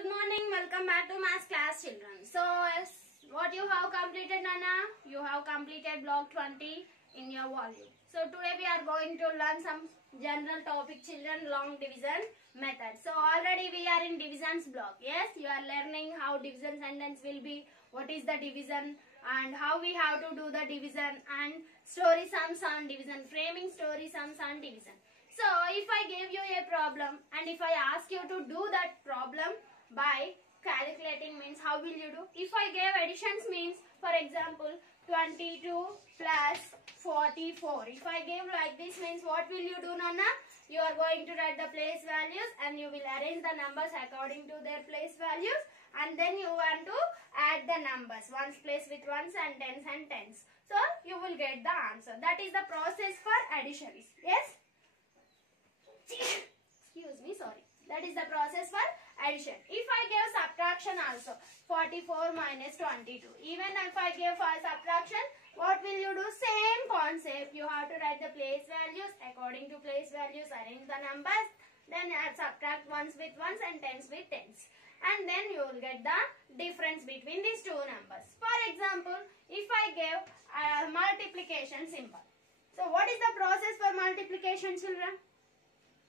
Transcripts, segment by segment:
good morning. Welcome back to math class, children. So, what you have completed, Nana? You have completed block 20 in your volume. So, today we are going to learn some general topic, children, long division method. So, already we are in divisions block. Yes, you are learning how division sentence will be, what is the division, and how we have to do the division, and story sums on division, framing story sums on division. So, if I gave you a problem and if I ask you to do that problem by calculating, means how will you do? If I gave additions, means for example 22 plus 44. If I gave like this, means what will you do, Nana? You are going to write the place values and you will arrange the numbers according to their place values, and then you want to add the numbers, ones place with ones and tens. So, you will get the answer. That is the process for additions. Yes? Excuse me, sorry. That is the process for addition. If I give subtraction also, 44 minus 22. Even if I give for subtraction, what will you do? Same concept. You have to write the place values. According to place values, arrange the numbers. Then subtract ones with ones and tens with tens. And then you will get the difference between these two numbers. For example, if I give a multiplication symbol. So, what is the process for multiplication, children?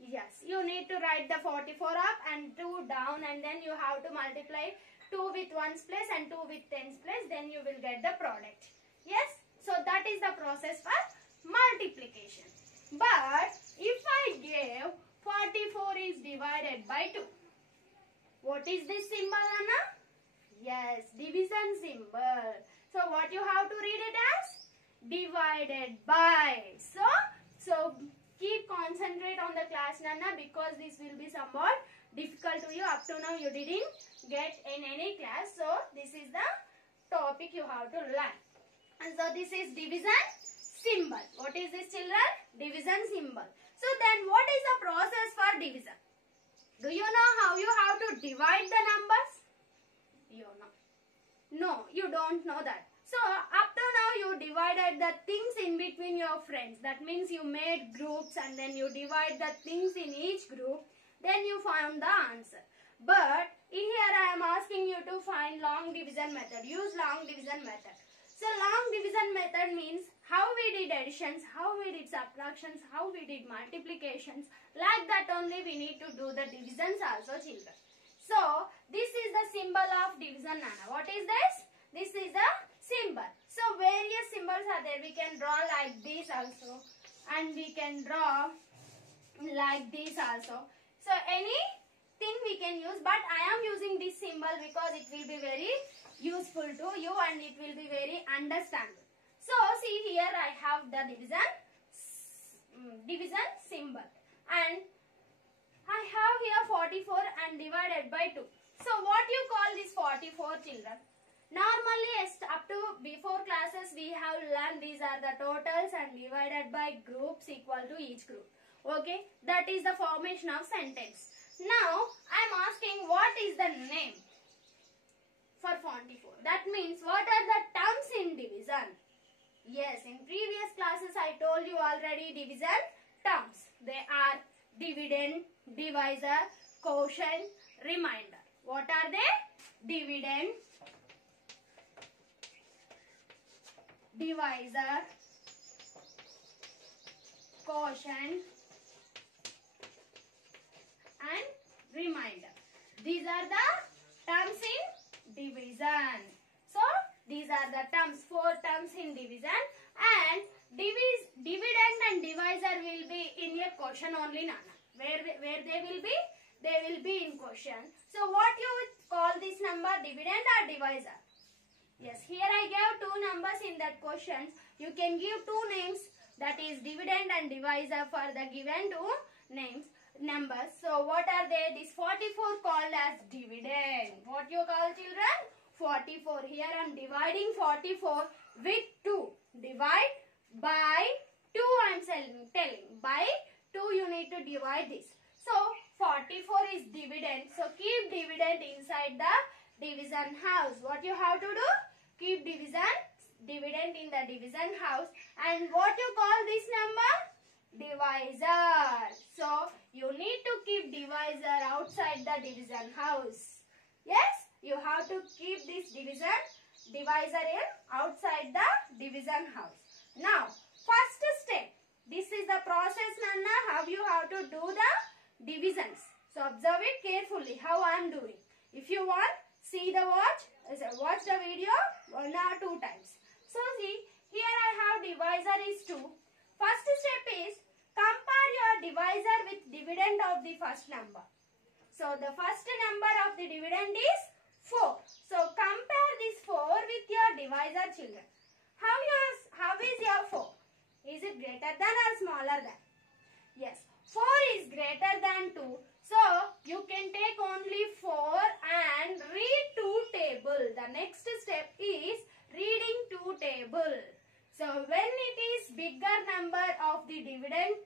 Yes, you need to write the 44 up and 2 down, and then you have to multiply 2 with 1's place and 2 with 10's place, then you will get the product. Yes, so that is the process for multiplication. But if I give 44 is divided by 2, what is this symbol, Anna? Yes, division symbol. So what you have to read it as? Divided by. So keep concentrate on the class, Nana, because this will be somewhat difficult to you. Up to now you didn't get in any class. So this is the topic you have to learn. And so this is division symbol. What is this, children? Division symbol. So then what is the process for division? Do you know how you have to divide the numbers? You know. No, you don't know that. So, up to now you divided the things in between your friends. That means you made groups and then you divide the things in each group. Then you found the answer. But, in here I am asking you to find long division method. Use long division method. So, long division method means how we did additions, how we did subtractions, how we did multiplications. Like that only we need to do the divisions also, children. So, this is the symbol of division, Nana. What is this? This is the symbol. So, various symbols are there. We can draw like this also. And we can draw like this also. So, anything we can use. But I am using this symbol because it will be very useful to you and it will be very understandable. So, see here I have the division symbol. And I have here 44 and divided by 2. So, what you call this 44, children? Normally, up to before classes, we have learned these are the totals and divided by groups equal to each group. Okay, that is the formation of sentence. Now, I am asking what is the name for 44. That means what are the terms in division? Yes, in previous classes I told you already division terms. They are dividend, divisor, quotient, remainder. What are they? Dividend, divisor, quotient and remainder. These are the terms in division. So, these are the terms, 4 terms in division, and dividend and divisor will be in a quotient only, Nana. Where they will be? They will be in quotient. So, what you would call this number, dividend or divisor? Yes, here I gave 2 numbers in that quotient. You can give 2 names, that is dividend and divisor for the given 2 numbers. So, what are they? This 44 called as dividend. What you call, children? 44. Here I am dividing 44 with 2. Divide by 2 I am telling. By 2 you need to divide this. So, 44 is dividend. So, keep dividend inside the division house. What you have to do? Keep dividend in the division house. And what you call this number? Divisor. So, you need to keep divisor outside the division house. Yes, you have to keep this divisor in outside the division house. Now, first step. This is the process, Nanna, how you have to do the divisions. So, observe it carefully how I am doing. If you want, watch the video 1 or 2 times. So, see, here I have divisor is 2. First step is compare your divisor with dividend of the first number. So, the first number of the dividend is 4. So, compare this 4 with your divisor, children. How is your 4? Is it greater than or smaller than? Yes, 4 is greater than 2. So, you can take only 4 and read 2 table. The next step is reading 2 table. So, when it is bigger number of the dividend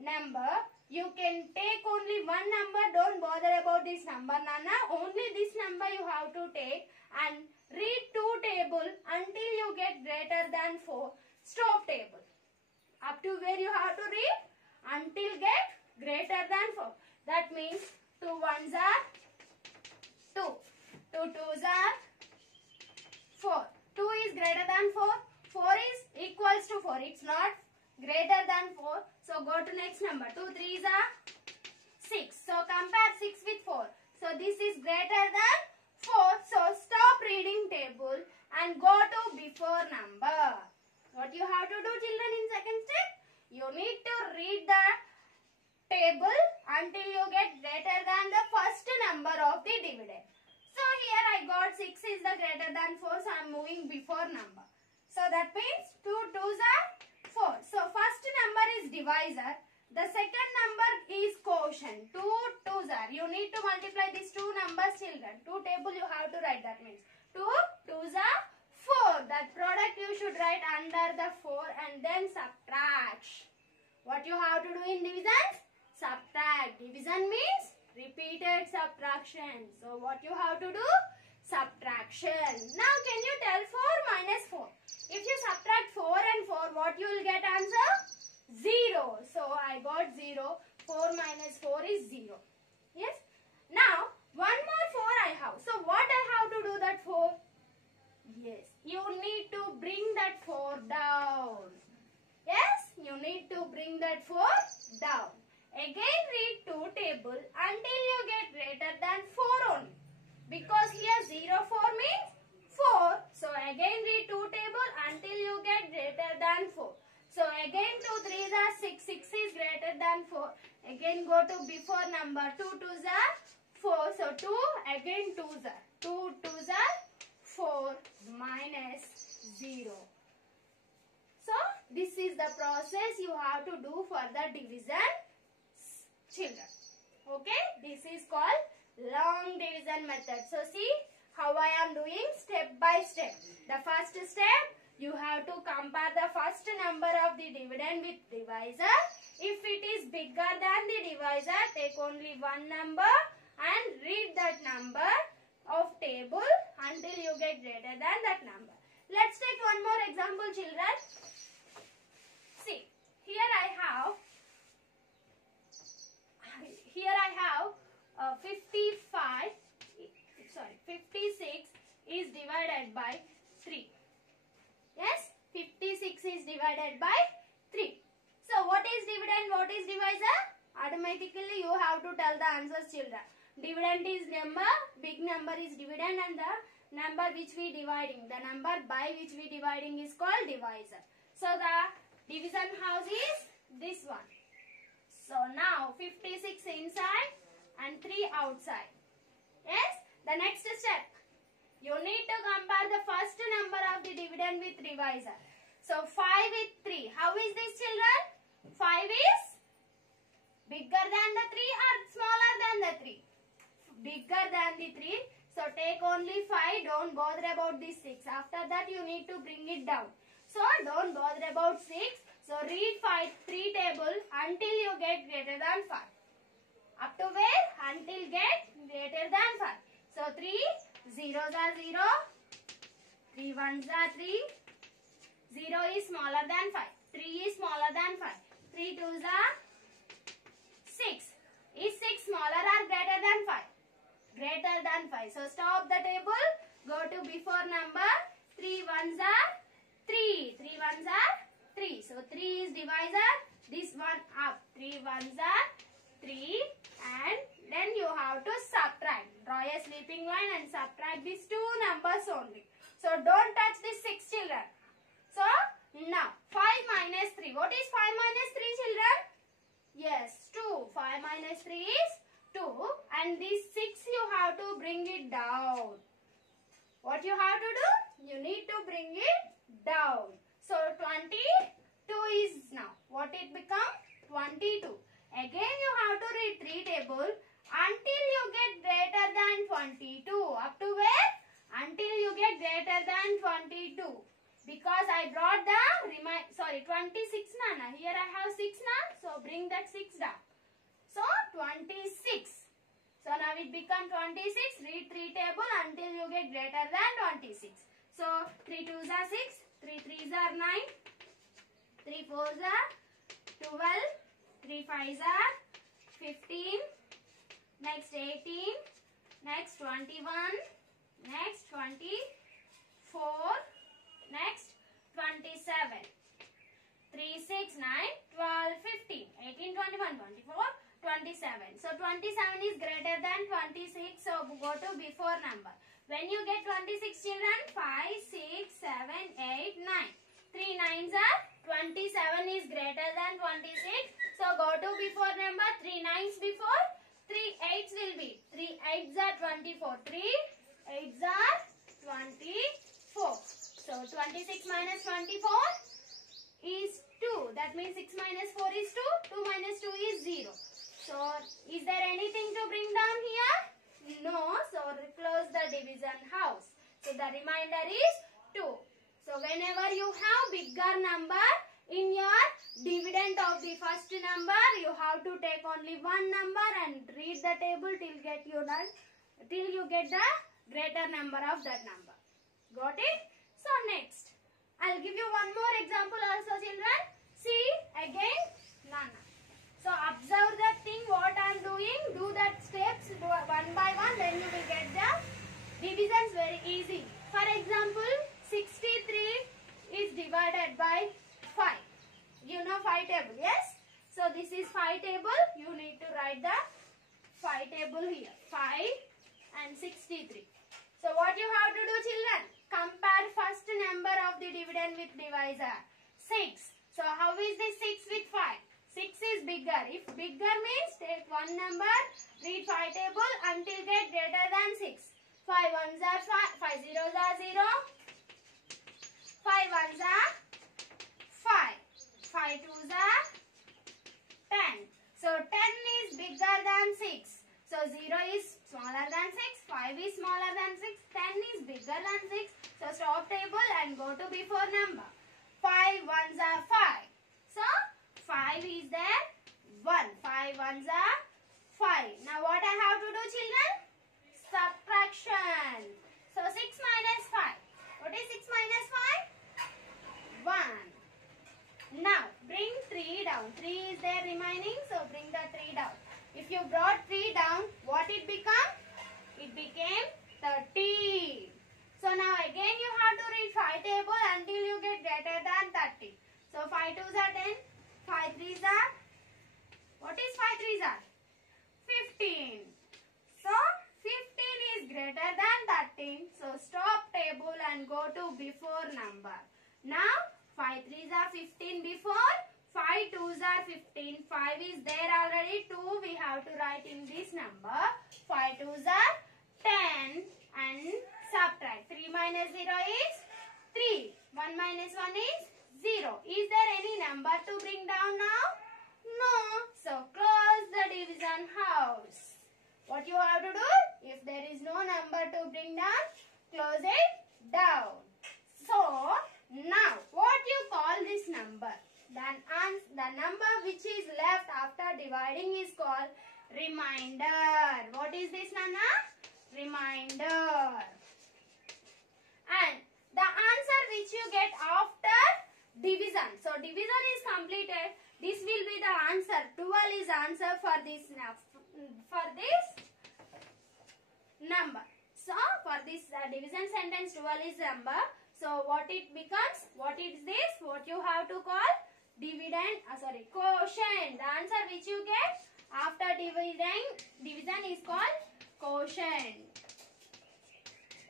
number, you can take only one number. Don't bother about this number, Nana. Only this number you have to take and read 2 table until you get greater than 4. Stop table. Up to where you have to read? Until get greater than 4. That means 2 ones are 2. 2 twos are 4. 2 is greater than 4. 4 is equals to 4. It's not greater than 4. So go to next number. 2 threes are 6. So compare 6 with 4. So this is greater than 4. So stop reading table and go to before number. What you have to do, children, in second step? You need to read the table until you get greater than the first number of the dividend. So here I got 6 is the greater than 4. So I am moving before number. So that means 2 twos are 4. So first number is divisor. The second number is quotient. 2 twos are. You need to multiply these 2 numbers, children. 2 table you have to write. That means 2 twos are 4. That product you should write under the 4 and then subtract. What you have to do in division? Subtract. Division means repeated subtraction. So what you have to do? Subtraction. Now can you tell 4 minus 4? If you subtract 4 and 4, what you will get answer? 0. So I got 0. 4 minus 4 is 0. Yes. Now one more 4 I have. So what I have to do that 4? Yes. You need to bring that 4 down. Yes. You need to bring that 4 down. Again read 2 table until you get greater than 4 only. Because here 0, 4 means 4. So again read 2 table until you get greater than 4. So again 2 3s are 6. 6 is greater than 4. Again go to before number. 2 2s are 4. So 2 again 2s are. 2 2s are 4 minus 0. So this is the process you have to do for the division, children. Okay. This is called long division method. So see how I am doing step by step. The first step, you have to compare the first number of the dividend with divisor. If it is bigger than the divisor, take only one number and read that number of table until you get greater than that number. Let's take one more example, children. See, here I have 56 is divided by 3. Yes, 56 is divided by 3. So, what is dividend? What is divisor? Automatically, you have to tell the answers, children. Dividend is number, big number is dividend, and the number which we dividing, the number by which we dividing is called divisor. So, the division house is this one. So, now 56 inside and 3 outside. Yes, the next step. You need to compare the first number of the dividend with divisor. So, 5 with 3. How is this, children? 5 is bigger than the 3 or smaller than the 3? Bigger than the 3. So, take only 5. Don't bother about this 6. After that, you need to bring it down. So, don't bother about 6. So, read 3 table until you get greater than 5. Up to where? Until get greater than 5. So, 3 zeros are 0. 3 ones are 3. 0 is smaller than 5. 3 is smaller than 5. 3 twos are 6. Is 6 smaller or greater than 5? Greater than 5. So stop the table. Go to before number. 3 ones are 3. 3 ones are 3. So 3 is divisor. This one up. 3 ones are 3. And then you have to subtract. Draw a sleeping line and subtract these two numbers only. So don't touch this 6, children. So now 5 minus 3. What is 5 minus 3, children? Yes, 2. 5 minus 3 is 2. And this 6 you have to bring it down. What you have to do? You need to bring it down. So 22 is now. What it become? 22. Again you have to read 3 table until you get greater than 22. Up to where? Until you get greater than 22. Because I brought the 26 Nana. Here I have 6 na. So bring that 6 down. So 26. So now it become 26. Read 3 table until you get greater than 26. So 3 2s are 6. 3 3s are 9. 3 4s are 12. 3 5s are 15. Next 18. Next 21. Next 24. Next 27. 3 6 9 12 15 18 21 24 27. So 27 is greater than 26. So go to before number. When you get 26, children, 5 6 7 8 9. 3 9s are 27 is greater than 26. So go to before number. 3 9s before. 3 8s will be. 3 8s are 24. 3 8s are 24. So 26 minus 24 is 2. That means 6 minus 4 is 2. 2 minus 2 is 0. So is there anything to bring down here? No. So close the division house. So the remainder is 2. So whenever you have bigger number in your dividend of the first number, you have to take only one number and read the table till you get the greater number of that number. Got it? So next, I'll give you one more example also, children. See again, Nana. So observe that thing what I am doing. Do that steps one by one. Then you will get the divisions very easy. For example, 63 is divided by 5. You know 5 table, yes? So this is 5 table. You need to write the 5 table here. 5 and 63. So what you have to do, children? Compare first number of the dividend with divisor. 6. So how is this 6 with 5? 6 is bigger. If bigger means take one number, read 5 table until get greater than 6. 5 ones are 5, 5 zeros are 0. 5 ones are 5. 5 twos are 10. So 10 is bigger than 6. So 0 is smaller than 6, 5 is smaller than 6, 10 is bigger than 6. So stop table and go to before number. 5 ones are 5. So 5 is there, 1. 5 ones are 5. Now what I have to do, children? Subtraction. So 6 minus 5. What is 6 minus 5? 1. Now bring 3 down. 3 is there remaining, so bring the 3 down. If you brought 3 down, what it become? It became 30. So now again you have to read 5 table until you get greater than 30. So 5 2s are 10, 5 3s are, what is 5 3s are? 15. So 15 is greater than 13. So stop table and go to before number. Now 5 3s are 15 before. 5 2s are 15. 5 is there already. 2 we have to write in this number. 5 2s are 10 and subtract. 3 minus 0 is 3. 1 minus 1 is 0. Is there any number to bring down now? No. So close the division house. What you have to do? If there is no number to bring down, close it down. So now what you call this number? Then the number which is left after dividing is called remainder. What is this, Nana? Remainder. And the answer which you get after division. So division is completed. This will be the answer. 12 is answer for this number. So for this division sentence 12 is number. So what it becomes? What is this? What you have to call? Quotient. The answer which you get after division is called quotient.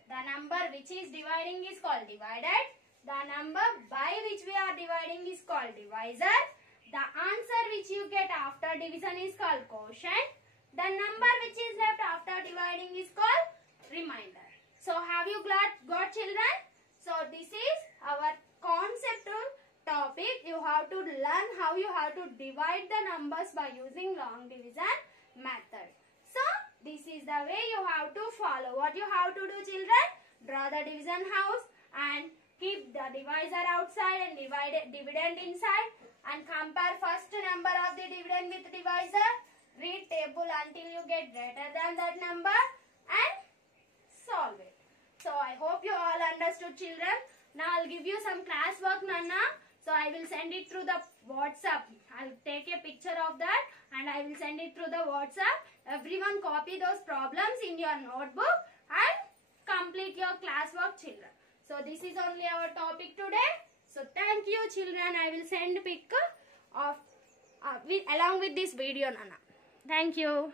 The number which is dividing is called divided. The number by which we are dividing is called divisor. The answer which you get after division is called quotient. The number which is left after dividing is called remainder. So have you got children? So this is our conceptual topic. You have to learn how you have to divide the numbers by using long division method. So this is the way you have to follow. What you have to do, children? Draw the division house and keep the divisor outside and dividend inside, and compare first number of the dividend with divisor. Read table until you get greater than that number and solve it. So I hope you all understood, children. Now I'll give you some class work, Nana. So I will send it through the WhatsApp. I'll take a picture of that and I will send it through the WhatsApp. Everyone copy those problems in your notebook and complete your class work, children. So this is only our topic today. So thank you, children. I will send a pic of along with this video, Nana. Thank you.